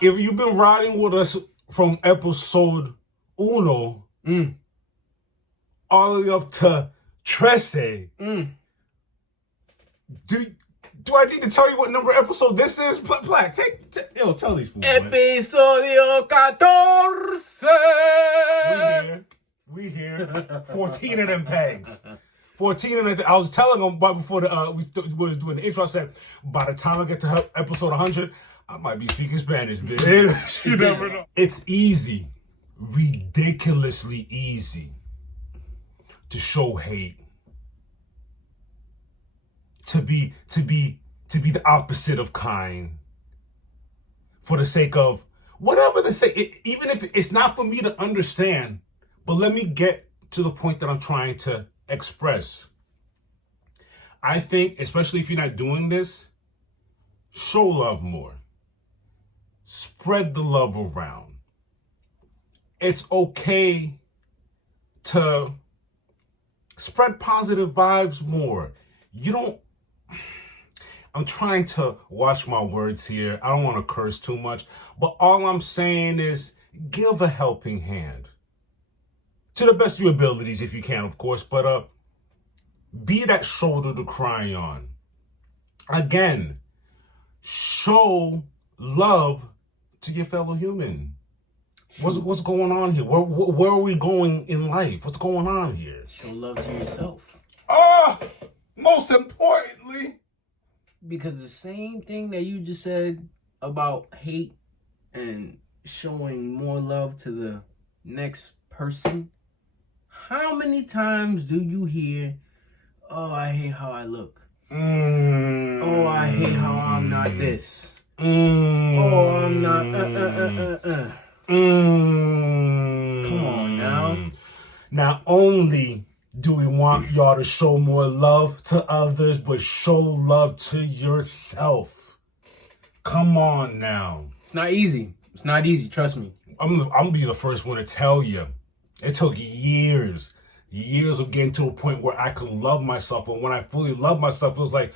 if you've been riding with us from episode uno all the way up to Trece, do I need to tell you what number episode this is? Black, tell these fools. Episodio 14. We here. 14 of them pegs. 14 of them. I was telling them right before we was doing the intro. I said, by the time I get to episode 100, I might be speaking Spanish, man. You never know. It's easy, ridiculously easy, to show hate. To be the opposite of kind. For the sake of whatever to say, even if it's not for me to understand, but let me get to the point that I'm trying to express. I think, especially if you're not doing this, show love more. Spread the love around. It's okay to spread positive vibes more. I'm trying to watch my words here. I don't want to curse too much, but all I'm saying is give a helping hand. To the best of your abilities, if you can, of course, but be that shoulder to cry on. Again, show love to your fellow human. What's going on here? Where are we going in life? What's going on here? Show love to yourself. Most importantly, because the same thing that you just said about hate and showing more love to the next person, how many times do you hear, oh, I hate how I look. Oh, I hate how I'm not this. Oh, I'm not, Come on now. Not only do we want y'all to show more love to others, but show love to yourself. Come on now. It's not easy. It's not easy, trust me. I'm gonna be the first one to tell you. It took years of getting to a point where I could love myself. And when I fully love myself, it was like,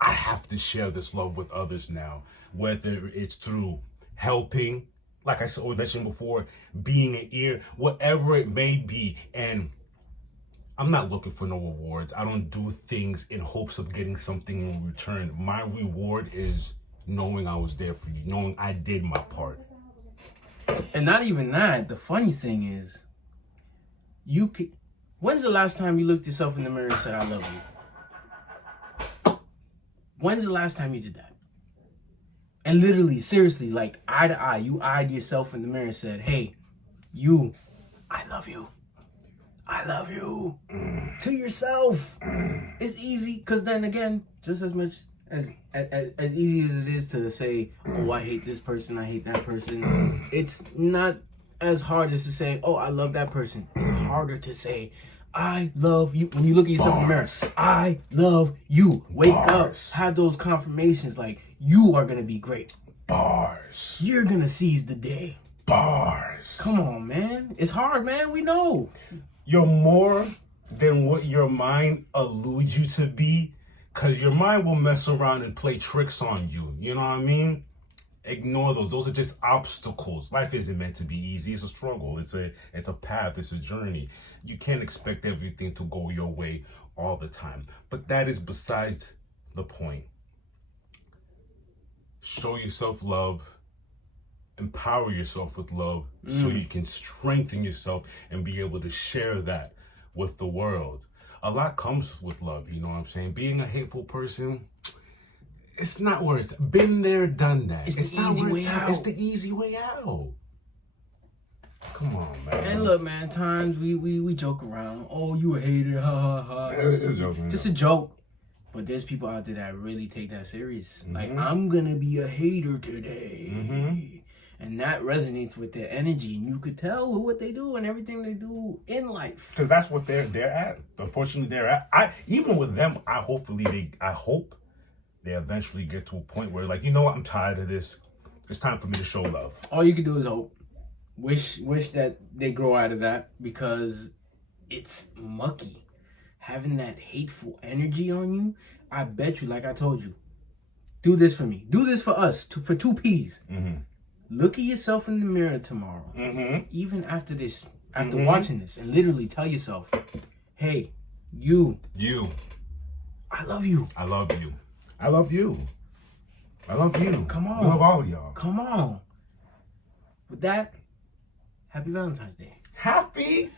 I have to share this love with others now. Whether it's through helping, like I mentioned before, being an ear, whatever it may be. And I'm not looking for no rewards. I don't do things in hopes of getting something in return. My reward is knowing I was there for you, knowing I did my part. And not even that. The funny thing is, when's the last time you looked yourself in the mirror and said, I love you? When's the last time you did that? And literally, seriously, like eye to eye, you eyed yourself in the mirror and said, hey, I love you. I love you. To yourself. It's easy, because then again, just as much as easy as it is to say, oh, I hate this person, I hate that person, it's not as hard as to say, oh, I love that person. It's harder to say, I love you. When you look at yourself in the mirror, I love you. Wake up. Have those confirmations like, you are going to be great. Bars. You're going to seize the day. Bars. Come on, man. It's hard, man. We know. You're more than what your mind alludes you to be, because your mind will mess around and play tricks on you. You know what I mean? Ignore those. Those are just obstacles. Life isn't meant to be easy. It's a struggle. It's a path. It's a journey. You can't expect everything to go your way all the time. But that is besides the point. Show yourself love. Empower yourself with love so you can strengthen yourself and be able to share that with the world. A lot comes with love, you know what I'm saying? Being a hateful person, it's not where it's been there, done that. It's not where it's at. It's the easy way out. Come on, man. And look, man, times we joke around. Oh, you a hater, ha ha ha. It's a joke, man. Just a joke. But there's people out there that really take that serious. Like, I'm gonna be a hater today. And that resonates with their energy. And you could tell what they do and everything they do in life. Because that's what they're at. Unfortunately, they're at. Even with them, I hope they eventually get to a point where, like, you know what? I'm tired of this. It's time for me to show love. All you can do is hope. Wish that they grow out of that, because it's mucky. Having that hateful energy on you, I bet you, like I told you, do this for me. Do this for us, for 2 Ps. Look at yourself in the mirror tomorrow, even after this, after watching this, and literally tell yourself, hey, you, I love you. I love you. I love you. I love you. Come on. I love all of y'all. Come on. With that, happy Valentine's Day. Happy?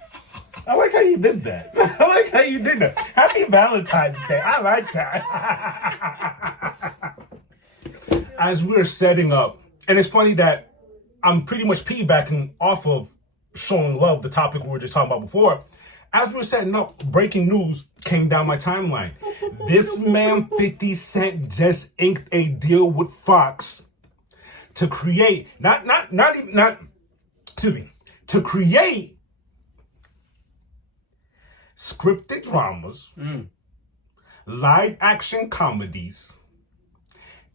I like how you did that. I like how you did that. Happy Valentine's Day. I like that. As we're setting up, and it's funny that I'm pretty much piggybacking off of showing love, the topic we were just talking about before. As we were setting up, breaking news came down my timeline. This man, 50 Cent, just inked a deal with Fox to create, to create scripted dramas, live action comedies,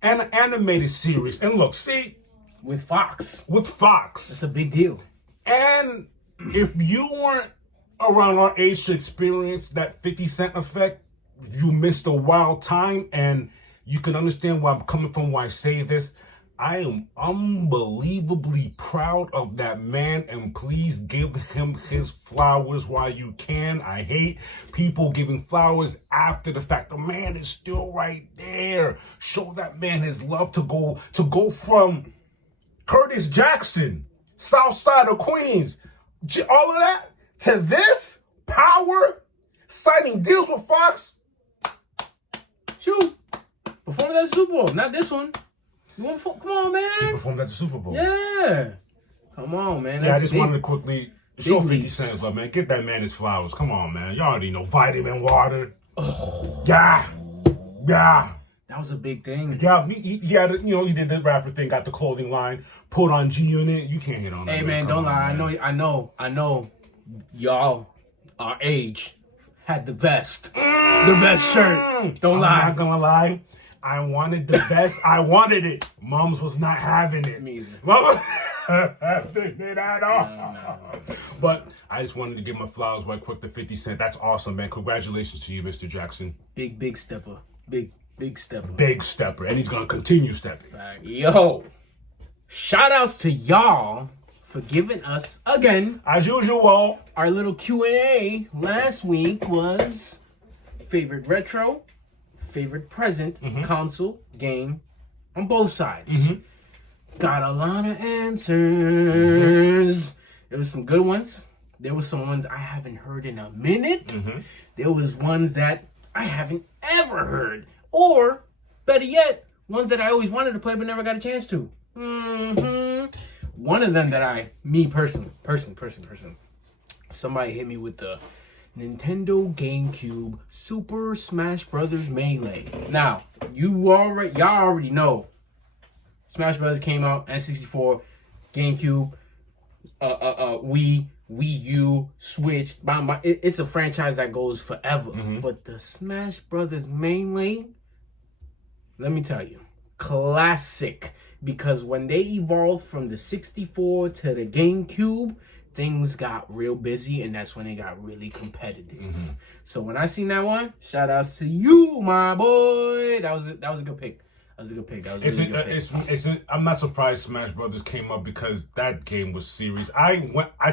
and an animated series. And look, see, With Fox. That's a big deal. And if you weren't around our age to experience that 50 Cent effect, you missed a wild time, and you can understand where I'm coming from when I say this. I am unbelievably proud of that man, and please give him his flowers while you can. I hate people giving flowers after the fact. The man is still right there. Show that man his love to go from Curtis Jackson, South Side of Queens, all of that, to this power, signing deals with Fox. Shoot. Performing at the Super Bowl, not this one. You want come on, man. He performed at the Super Bowl. Yeah. Come on, man. I just wanted to quickly show 50 leagues. Cent love, man. Get that man his flowers. Come on, man. You already know vitamin water. Oh. Yeah. That was a big thing. Yeah, he had, he did the rapper thing, got the clothing line, put on G-Unit. You can't hit on that. Hey, man, don't lie. I know. Y'all, our age, had the vest. The vest shirt. Don't lie. I'm not gonna lie. I wanted the vest. I wanted it. Mums was not having it. Me either. Mama having it at all. No. But I just wanted to give my flowers right quick to 50 Cent. That's awesome, man. Congratulations to you, Mr. Jackson. Big stepper. Big stepper. Big stepper. And he's gonna continue stepping. Yo, shout outs to y'all for giving us, again, as usual, our little Q&A last week was favorite retro, favorite present console game on both sides. Got a lot of answers. There was some good ones. There was some ones I haven't heard in a minute. There was ones that I haven't ever heard. Or, better yet, ones that I always wanted to play but never got a chance to. One of them that somebody hit me with the Nintendo GameCube Super Smash Brothers Melee. Now, y'all already know Smash Brothers came out, N64, GameCube, Wii U, Switch. It's a franchise that goes forever. But the Smash Brothers Melee, let me tell you, classic. Because when they evolved from the 64 to the GameCube, things got real busy, and that's when they got really competitive. So when I seen that one, shout outs to you, my boy. That was a good pick. That was a good pick. I'm not surprised Smash Brothers came up because that game was serious. I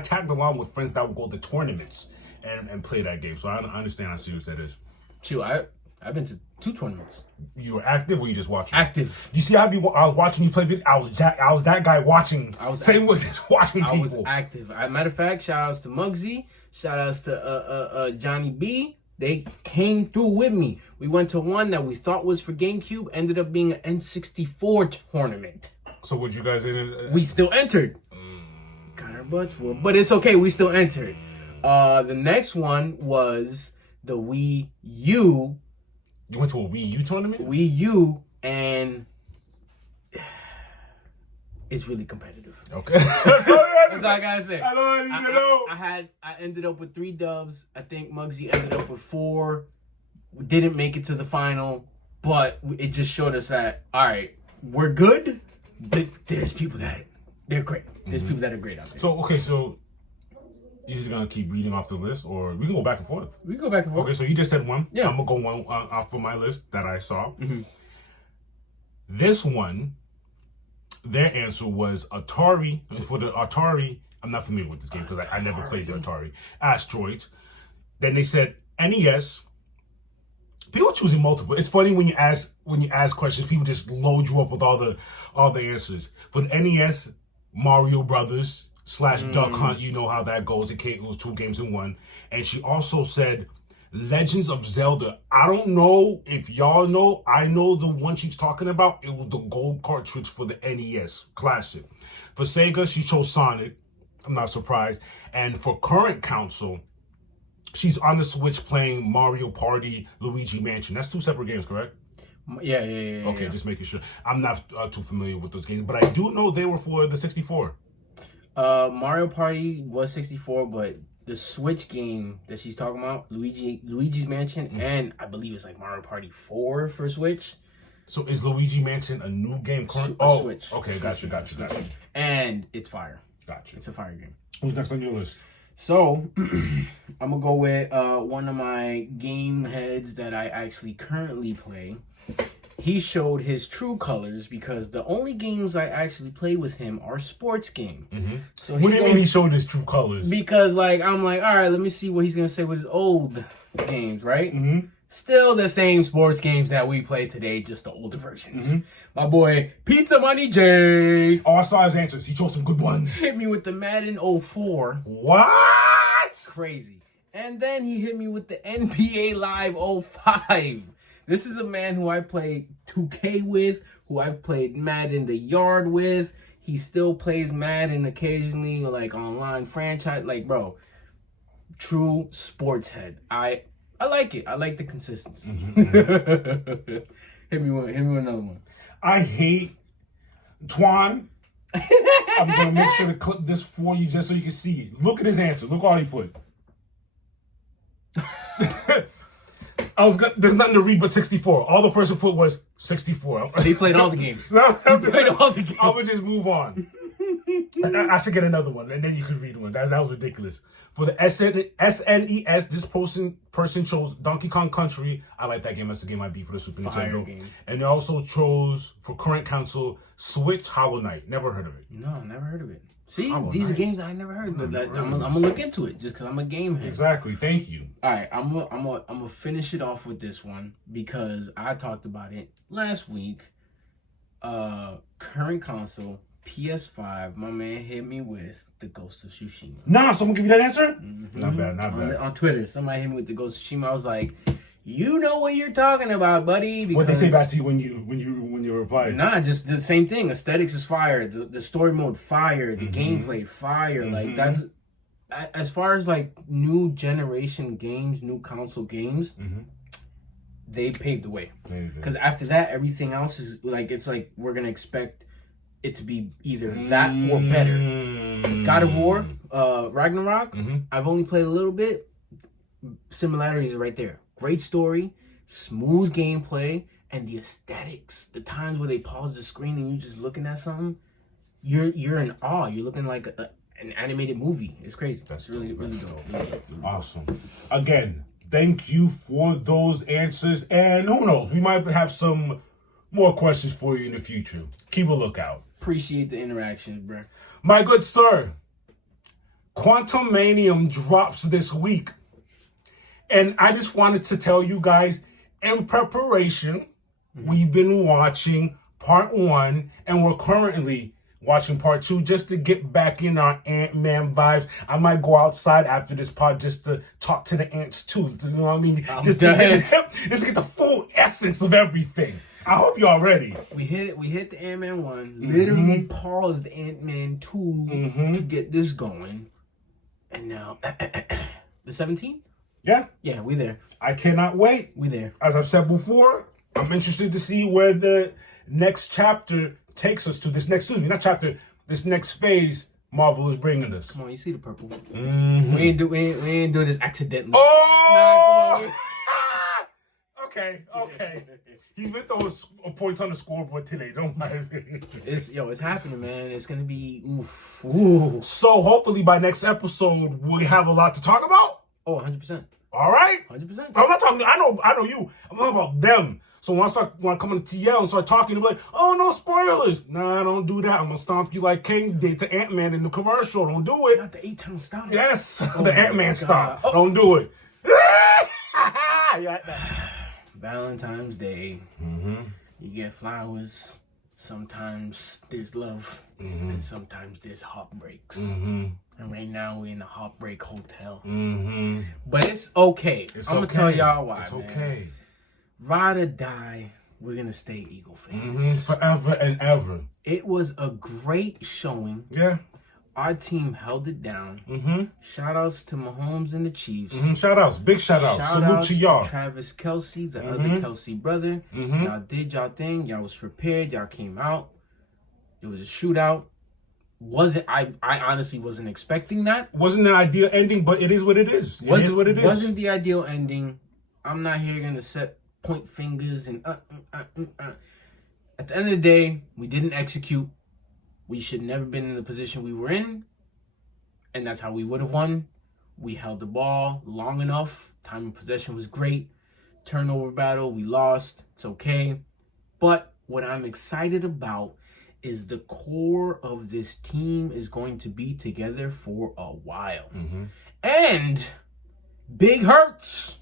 tagged along with friends that would go to tournaments and play that game, so I understand how serious that is. Chill, I've been to 2 tournaments. You were active, or you just watching? Active. You see, I was watching you play video. I was that guy watching. Same way as watching people. I was active. Matter of fact, shout outs to Muggsy. Shout outs to Johnny B. They came through with me. We went to one that we thought was for GameCube. Ended up being an N64 tournament. So would you guys enter? We still entered. Got our butts whooped, but it's okay. We still entered. The next one was the Wii U. You went to a Wii U tournament? Wii U, and it's really competitive. Okay. That's all I gotta say. I don't even know. I ended up with 3 dubs. I think Muggsy ended up with 4. We didn't make it to the final, but it just showed us that, all right, we're good, but there's people that they're great. There's people that are great out there. So you're just gonna keep reading off the list, or we can go back and forth? We can go back and forth. Okay, so you just said one. Yeah. I'm gonna go one off of my list that I saw. This one, their answer was Atari. For the Atari, I'm not familiar with this game because I never played the Atari. Asteroids. Then they said NES. People choosing multiple. It's funny when you ask questions, people just load you up with all the answers. For the NES, Mario Brothers / Duck Hunt. You know how that goes. It was 2 games in 1. And she also said Legends of Zelda. I don't know if y'all know. I know the one she's talking about. It was the gold cartridge for the NES Classic. For Sega, she chose Sonic. I'm not surprised. And for current console, she's on the Switch playing Mario Party, Luigi Mansion. That's 2 separate games, correct? Yeah. Okay, just making sure. I'm not too familiar with those games, but I do know they were for the 64. Mario Party was 64, but the Switch game that she's talking about, Luigi's Mansion, and I believe it's like Mario Party 4 for Switch. So is Luigi Mansion a new game? Switch. Okay, gotcha. And it's fire. Gotcha. It's a fire game. Who's next on your list? So, I'm going to go with one of my game heads that I actually currently play. He showed his true colors because the only games I actually play with him are sports games. Mm-hmm. So what do you mean he showed his true colors? Because, I'm like, all right, let me see what he's going to say with his old games, right? Mm-hmm. Still the same sports games that we play today, just the older versions. Mm-hmm. My boy, Pizza Money J. Oh, I saw his answers. He chose some good ones. Hit me with the Madden 04. What? Crazy. And then he hit me with the NBA Live 05. This is a man who I played 2K with, who I've played Madden the Yard with. He still plays Madden occasionally, like online franchise. Like, bro, true sports head. I like it. I like the consistency. Mm-hmm. hit me with another one. I hate Twan. I'm gonna make sure to clip this for you just so you can see it. Look at his answer. Look all he put. There's nothing to read but 64. All the person put was 64. So he played all the games. I would just move on. I should get another one, and then you could read one. That was ridiculous. For the SNES, this person chose Donkey Kong Country. I like that game. That's the game I beat for the Super Nintendo. Game. And they also chose, for current console, Switch Hollow Knight. Never heard of it. No, never heard of it. See, these are games I never heard of. But I'm gonna look into it just because I'm a game head. Exactly. Thank you. All right, I'm gonna finish it off with this one because I talked about it last week. Current console, PS5. My man hit me with the Ghost of Tsushima. Nah, someone give you that answer? Mm-hmm. Not bad. On Twitter, somebody hit me with the Ghost of Tsushima. I was like, you know what you're talking about, buddy. What they say back to you when you replied? Nah, just the same thing. Aesthetics is fire. The story mode fire. The gameplay fire. Like that's as far as like new generation games, new console games. They paved the way. Because after that, everything else is like it's like we're gonna expect it to be either that or better. God of War, Ragnarok. I've only played a little bit. Similarities are right there. Great story, smooth gameplay, and the aesthetics. The times where they pause the screen and you're just looking at something, you're in awe. You're looking like an animated movie. It's crazy. That's really dope. Awesome. Again, thank you for those answers. And who knows, we might have some more questions for you in the future. Keep a lookout. Appreciate the interaction, bro. My good sir, Quantumanium drops this week. And I just wanted to tell you guys, in preparation, we've been watching part 1, and we're currently watching part 2 just to get back in our Ant-Man vibes. I might go outside after this pod just to talk to the ants too. You know what I mean? Just to get the full essence of everything. I hope y'all ready. We hit the Ant-Man 1. Literally paused Ant-Man 2 to get this going. And now, the 17th? Yeah, we there. I cannot wait. We there. As I've said before, I'm interested to see where the next chapter takes us to. This next phase Marvel is bringing us. Come on, you see the purple. We ain't do this accidentally. Oh! Nah, Okay. He's been throwing points on the scoreboard today. Don't mind. It's happening, man. It's gonna be oof. So hopefully by next episode we have a lot to talk about. Oh, 100%. All right. 100%. I'm not talking. I know you. I'm talking about them. So when I come into TL and start talking, they're like, oh, no spoilers. Nah, don't do that. I'm going to stomp you like King did to Ant-Man in the commercial. Don't do it. Not the 8-time stomp. Yes, Oh the my Ant-Man God. stomp. Oh. Don't do it. Valentine's Day. You get flowers. Sometimes there's love. And sometimes there's heartbreaks. And right now we're in a heartbreak hotel. But it's okay. I'm going to tell y'all why, It's man. okay. Ride or die, we're going to stay Eagle fans. Forever and ever. It was a great showing. Yeah. Our team held it down. Shout outs to Mahomes and the Chiefs. Shout outs. Big shout outs. Shout Salute outs to y'all. Travis Kelce, the other Kelsey brother. Y'all did y'all thing. Y'all was prepared. Y'all came out. It was a shootout. I honestly wasn't expecting that. Wasn't an ideal ending, but it is what it is. It is what it is. Wasn't the ideal ending. I'm not here going to point fingers and At the end of the day, we didn't execute. We should never been in the position we were in. And that's how we would have won. We held the ball long enough. Time of possession was great. Turnover battle, we lost. It's okay. But what I'm excited about is the core of this team is going to be together for a while. And Big Hurts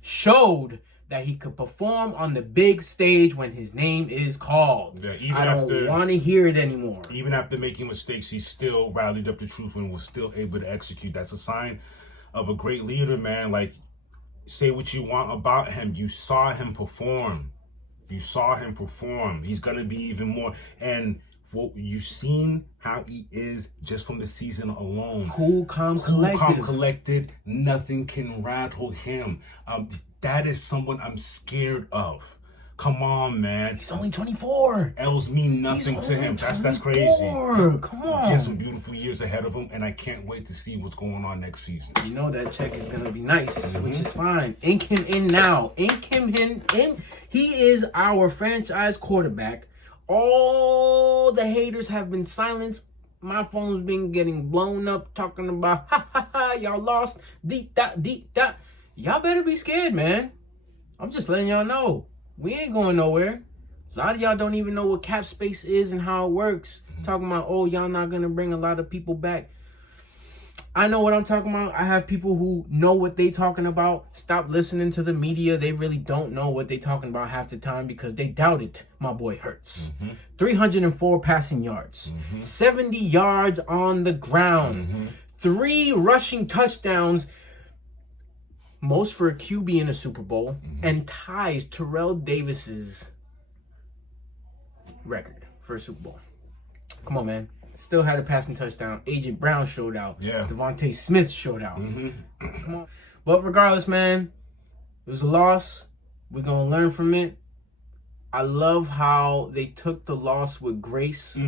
showed that he could perform on the big stage when his name is called. Yeah, I don't want to hear it anymore. Even after making mistakes, he still rallied up the troops and was still able to execute. That's a sign of a great leader, man. Like, say what you want about him. You saw him perform. He's going to be even more. And you've seen how he is just from the season alone. Cool, calm, collected. Nothing can rattle him. That is someone I'm scared of. Come on, man. He's only 24. L's mean nothing to him. That's crazy. Come on. He has some beautiful years ahead of him, and I can't wait to see what's going on next season. You know that check is going to be nice, which is fine. Ink him in now. Ink him in. He is our franchise quarterback. All the haters have been silenced. My phone's been getting blown up talking about, y'all lost. Deep dot. Y'all better be scared, man. I'm just letting y'all know. We ain't going nowhere. A lot of y'all don't even know what cap space is and how it works. Talking about, oh, y'all not going to bring a lot of people back. I know what I'm talking about. I have people who know what they talking about. Stop listening to the media. They really don't know what they talking about half the time because they doubted my boy Hurts. 304 passing yards. 70 yards on the ground. 3 rushing touchdowns. Most for a QB in a Super Bowl. And ties Terrell Davis's record for a Super Bowl. Come on, man. Still had a passing touchdown. Agent Brown showed out. Yeah. Devontae Smith showed out. Come on. But regardless, man, it was a loss. We're going to learn from it. I love how they took the loss with grace.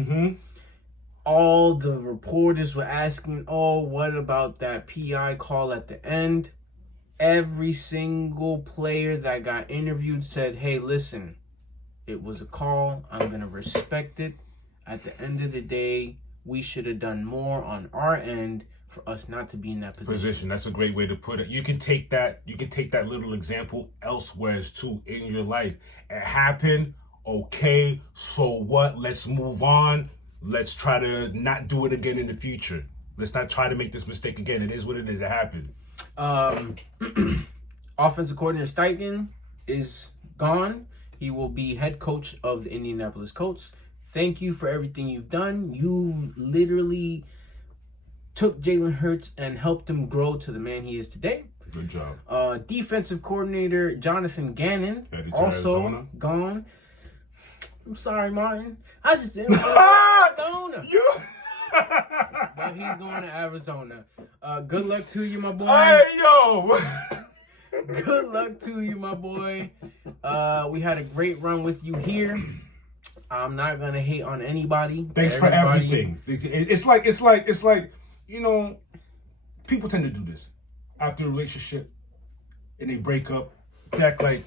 All the reporters were asking, oh, what about that PI call at the end? Every single player that got interviewed said, hey, listen, it was a call. I'm going to respect it. At the end of the day, we should have done more on our end for us not to be in that position. That's a great way to put it. You can take that little example elsewhere too in your life. It happened. Okay, so what? Let's move on. Let's try to not do it again in the future. Let's not try to make this mistake again. It is what it is. It happened. Offensive coordinator Steichen is gone. He will be head coach of the Indianapolis Colts. Thank you for everything you've done. You literally took Jalen Hurts and helped him grow to the man he is today. Good job. Defensive coordinator Jonathan Gannon, also Arizona. Gone. I'm sorry, Martin. I just didn't want Arizona. But he's going to Arizona. Good luck to you, my boy. Hey, yo. Good luck to you, my boy. We had a great run with you here. I'm not gonna hate on anybody. Thanks for everything. It's like, you know, people tend to do this after a relationship and they break up. Act like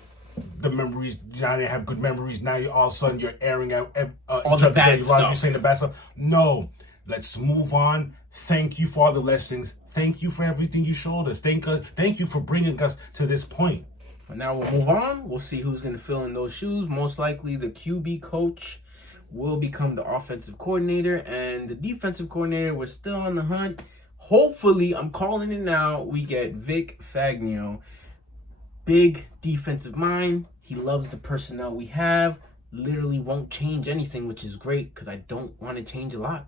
the memories. Now they have good memories. Now all of a sudden you're airing out all the bad stuff. You're saying the bad stuff. No, let's move on. Thank you for all the lessons. Thank you for everything you showed us. Thank you for bringing us to this point. But now we'll move on. We'll see who's going to fill in those shoes. Most likely the QB coach will become the offensive coordinator, and the defensive coordinator, we're still on the hunt. Hopefully, I'm calling it now, we get Vic Fangio. Big defensive mind. He loves the personnel we have. Literally won't change anything, which is great because I don't want to change a lot.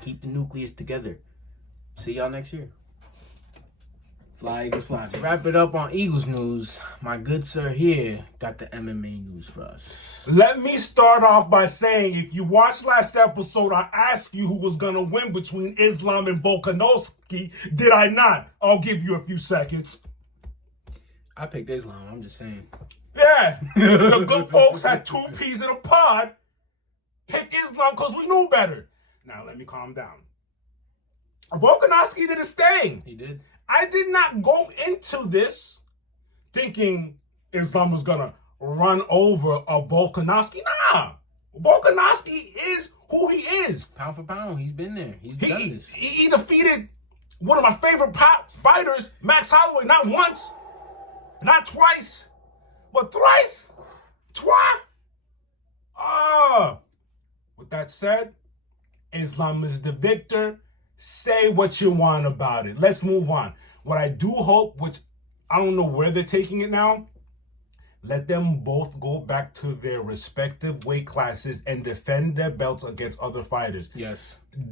Keep the nucleus together. See y'all next year. Fly, Eagles, fly. To wrap it up on Eagles news, my good sir here got the MMA news for us. Let me start off by saying, if you watched last episode, I asked you who was going to win between Islam and Volkanovski. Did I not? I'll give you a few seconds. I picked Islam, I'm just saying. Yeah, the good folks had 2 peas in a pod. Picked Islam because we knew better. Now, let me calm down. Volkanovski did his thing. He did. I did not go into this thinking Islam was going to run over a Volkanovski. Nah. Volkanovski is who he is. Pound for pound, he's been there. He's done this. He defeated one of my favorite fighters, Max Holloway, not once, not twice, but thrice. Twice. With that said, Islam is the victor. Say what you want about it. Let's move on. What I do hope, which I don't know where they're taking it now, let them both go back to their respective weight classes and defend their belts against other fighters. Yes. We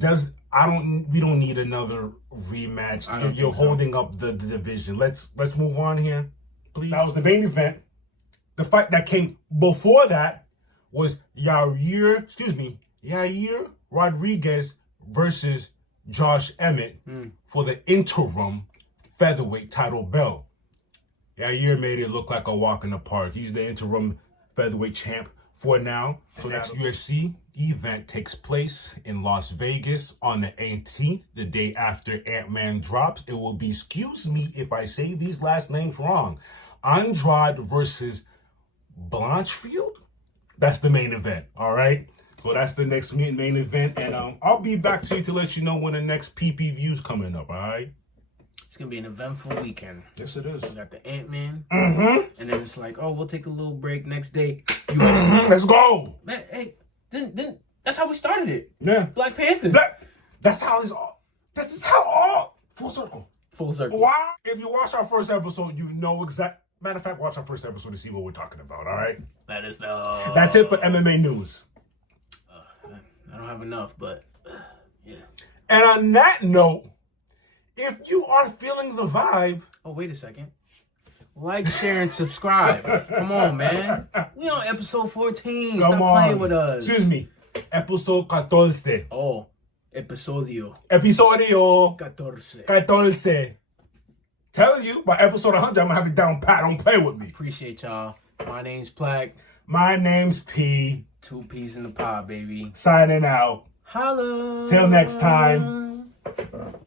don't need another rematch. You're holding up the division. Let's move on here, please. That was the main event. The fight that came before that was Yair Rodriguez versus Josh Emmett for the interim featherweight title belt. Yair made it look like a walk in the park. He's the interim featherweight champ for now. So next UFC event takes place in Las Vegas on the 18th, the day after Ant-Man drops. It will be, excuse me if I say these last names wrong, Andrade versus Blanchfield. That's the main event, all right? So that's the next main event, and I'll be back to you to let you know when the next PPV's coming up, all right? It's going to be an eventful weekend. Yes, it is. We got the Ant-Man, and then it's like, oh, we'll take a little break next day. UFC. Let's go! Man, hey, then that's how we started it. Yeah. Black Panthers. That's how it's all, this is how all, full circle. Full circle. Why? If you watch our first episode, you know matter of fact, watch our first episode to see what we're talking about, all right? Let us know. That's it for MMA news. I don't have enough, but yeah. And on that note, if you are feeling the vibe... Oh, wait a second. Like, share, and subscribe. Come on, man. We on episode 14. Stop playing with us. Excuse me. Episode 14. Oh, episodio. Episodio 14. 14. Telling you, by episode 100, I'm going to have it down pat. Don't play with me. Appreciate y'all. My name's Plaque. My name's P. 2 P's in the pod, baby. Signing out. Holla. Till next time.